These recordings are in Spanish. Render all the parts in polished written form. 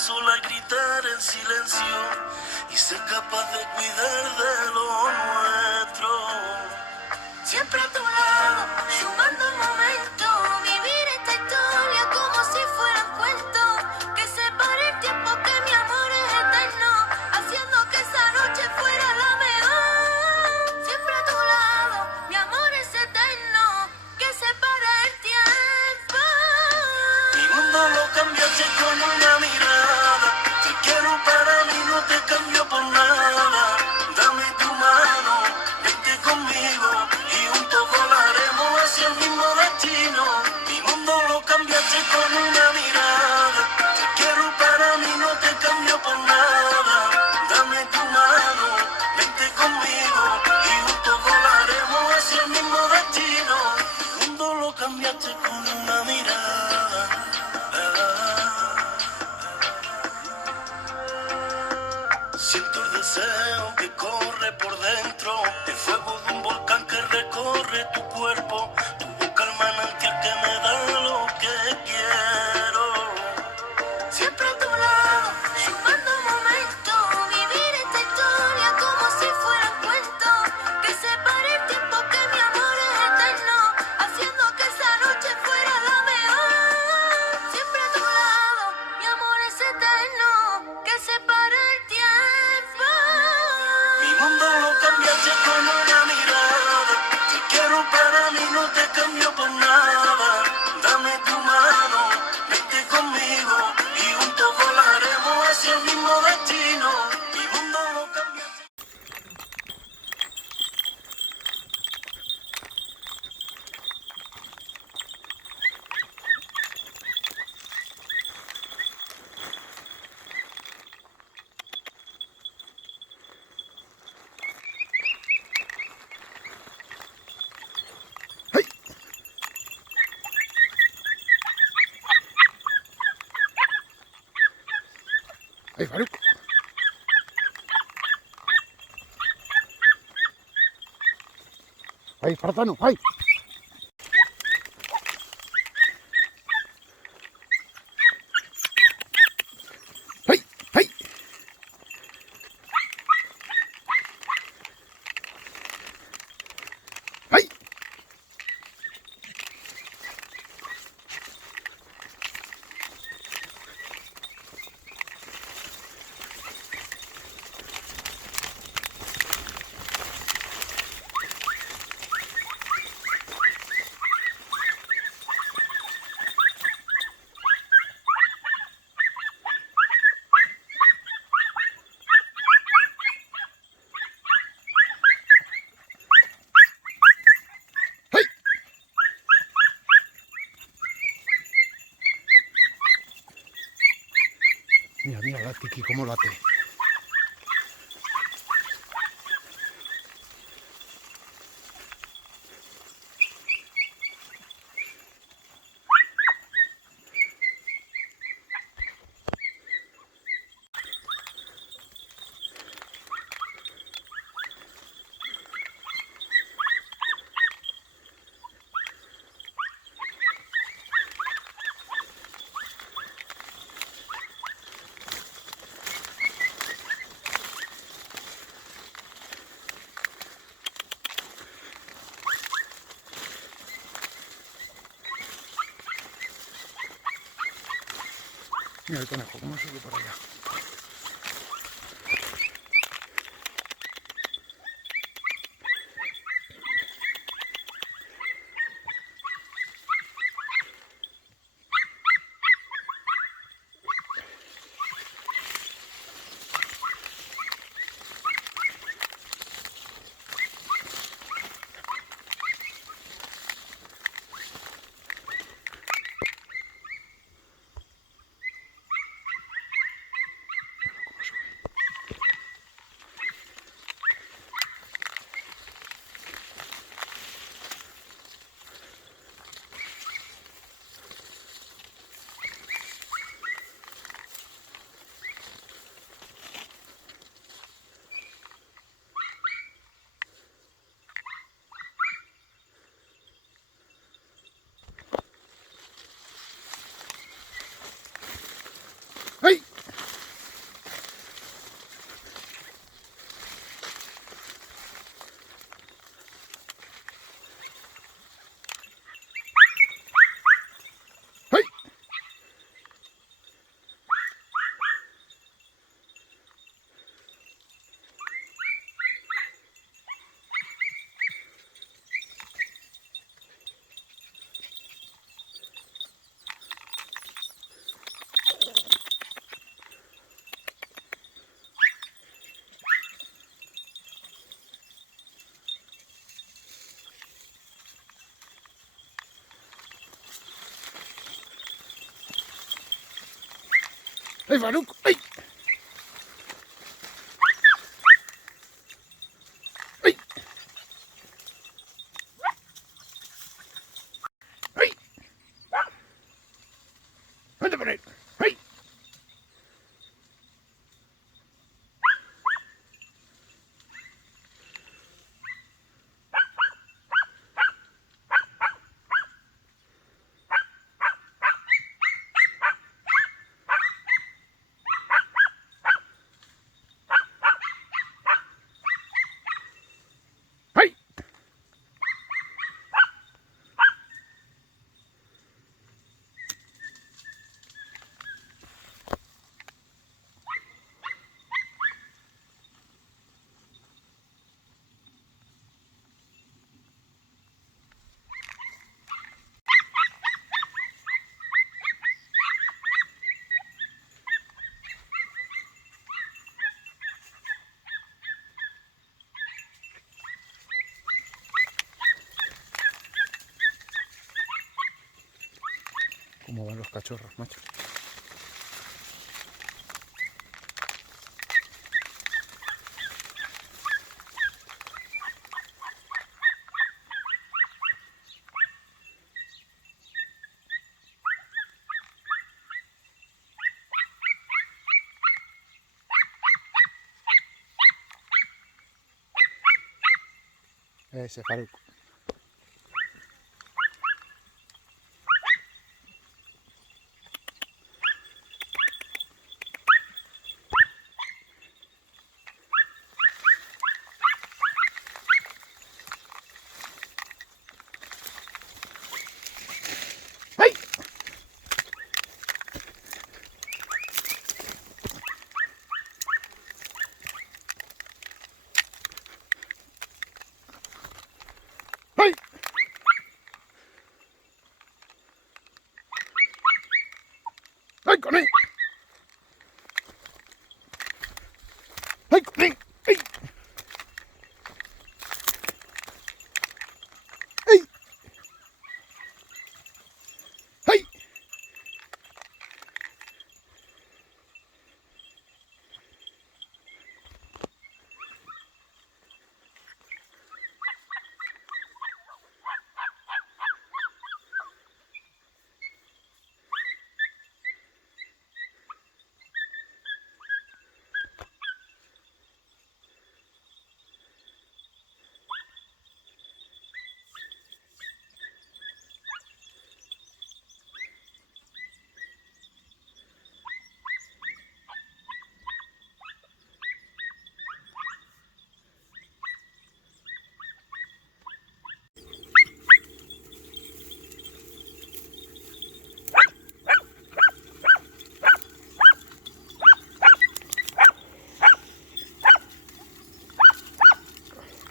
sola y gritar en silencio y ser capaz de cuidar de lo nuestro. Siempre a tu lado, sumando el momento, vivir esta historia como si fuera un cuento, que separe el tiempo que mi amor es eterno, haciendo que esa noche fuera la mejor. Siempre a tu lado, mi amor es eterno, que separa el tiempo. Mi mundo lo cambiaste con una mirada, te quiero para mí, no te cambio por nada. Dame tu mano, vente conmigo y juntos volaremos hacia el mismo destino. Mi mundo lo cambiaste con una mirada, te quiero para mí, no te cambio por nada. Dame tu mano, vente conmigo y juntos volaremos hacia el mismo destino. Mi mundo lo cambiaste con una mirada. Siento el deseo que corre por dentro, el fuego de un volcán que recorre tu cuerpo, tu boca el manantial que me da lo que quiero. Siempre a tu lado, sumando momentos, vivir esta historia como si fuera un cuento, que separe el tiempo que mi amor es eterno, haciendo que esa noche fuera la mejor. Siempre a tu lado, mi amor es eterno, que separe el tiempo. Mi mundo lo cambiaste con una mirada, te quiero para mí, no te cambio por nada. Dame tu mano, vente conmigo y juntos volaremos hacia el mismo destino. Mi mundo lo cambiaste. ¡Ay, Faruk! ¡Ay, espartano! ¡Ay! ¡Ay! ¡Ay! ¡Ay! Mira, mira la tiki cómo late. Mira el conejo, cómo sube por allá. ¡Ay, Faruco! ¡Ay! ¡Ay! ¡Ay! ¡Vente por ahí! ¡Ay! ¡Ay! ¿Cómo van los cachorros, macho? Ese Faruco. ¡Ay! ¡Ay! ¡Ay, con él! ¡Ay, con él! ¡Ay! ¡Ay! ¡Ay!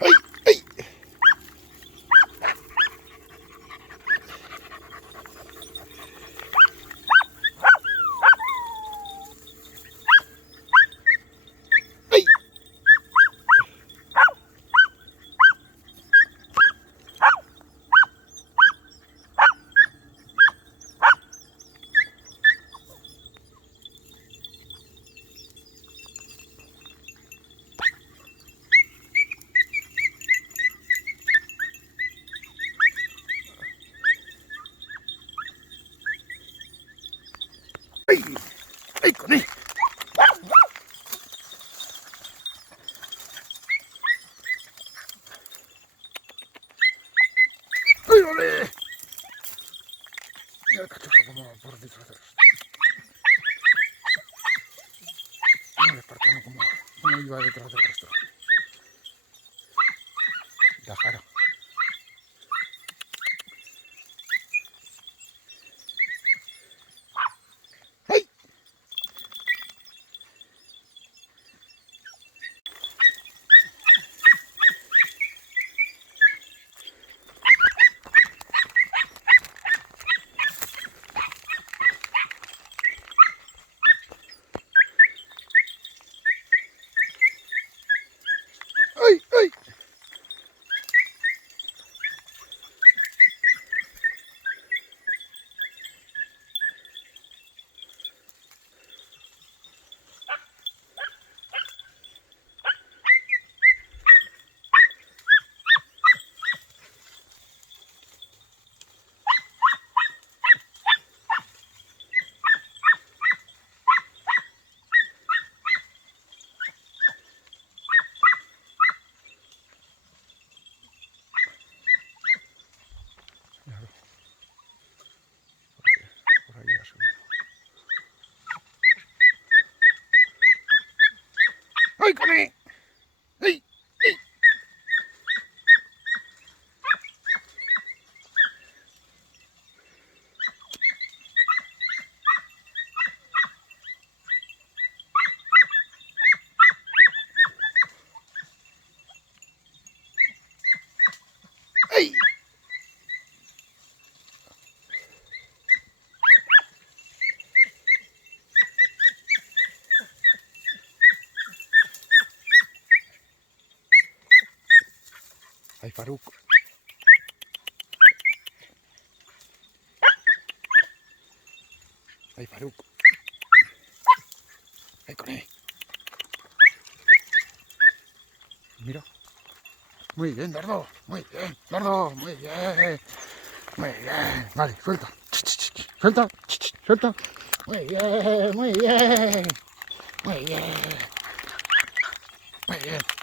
¡Ay! ¡Ay! ¡Ay! ¡Ay! ¡Ay, con él! ¡Ay, ole! Mira el cachorro como va por detrás de los... Mira el espartano como iba detrás del resto. La jara. ¡Ay! ¡Ay! ¡Ay! ¡Ay, come! ¡Ay! ¡Ay! ¡Ay! ¡Ay, Faruk! ¡Ay, Faruk! ¡Ay, con él! Mira. Muy bien, Dardo. Muy bien, Dardo. Muy bien. Muy bien. Vale, suelta. Suelta. Suelta. Muy bien, muy bien. Muy bien. Muy bien.